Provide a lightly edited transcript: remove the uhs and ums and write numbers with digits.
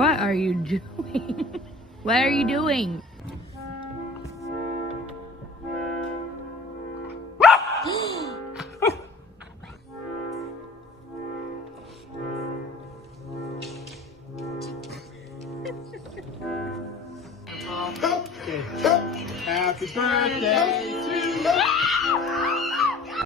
What are you doing? What are you doing? Okay. Happy birthday to you.